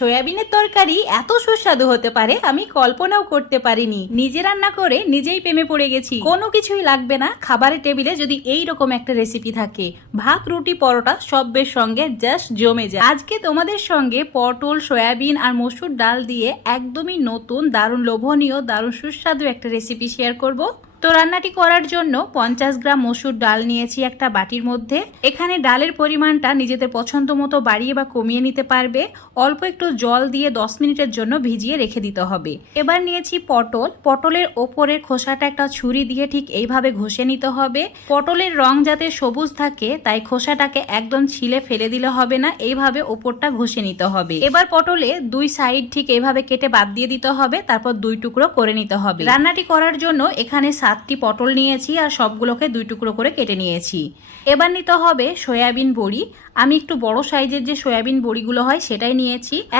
সয়াবিনের তরকারি এত সুস্বাদু হতে পারে, আমি কল্পনাও করতে পারিনি। নিজে রান্না করে নিজেই প্রেমে পড়ে গেছি। কোনো কিছুই লাগবে না, খাবারের টেবিলে যদি এই রকম একটা রেসিপি থাকে। ভাত, রুটি, পরোটা সবের সঙ্গে জাস্ট জমে যায়। আজকে তোমাদের সঙ্গে পটল, সয়াবিন আর মসুর ডাল দিয়ে একদমই নতুন, দারুণ, লোভনীয়, দারুণ সুস্বাদু একটা রেসিপি শেয়ার করব। তো রান্নাটি করার জন্য পঞ্চাশ গ্রাম মসুর ডাল নিয়েছি একটা বাটির মধ্যে। এখানে ডালের পরিমাণটা নিজেদের পছন্দ মতো বাড়িয়ে বা কমিয়ে নিতে পারবে। অল্প একটু জল দিয়ে দশ মিনিটের জন্য ভিজিয়ে রেখে দিতে হবে। এবার নিয়েছি পটল। পটলের ওপরের খোসাটা একটা ছুরি দিয়ে ঠিক এইভাবে ঘষে নিতে হবে। পটলের রং যাতে সবুজ থাকে, তাই খোসাটাকে একদম ছিলে ফেলে দিলে হবে না। এইভাবে ওপরটা ঘষে নিতে হবে। এবার পটলে দুই সাইড ঠিক এইভাবে কেটে বাদ দিয়ে দিতে হবে। তারপর দুই টুকরো করে নিতে হবে। রান্নাটি করার জন্য এখানে সাতটি পটল নিয়েছি আর সবগুলোকে দুই টুকরো করে কেটে নিয়েছি। এবার নিতে হবে সয়াবিন বড়ি। আমি একটু বড় সাইজের যে সয়াবিন বড়িগুলো হয় সেটাই নিয়েছি।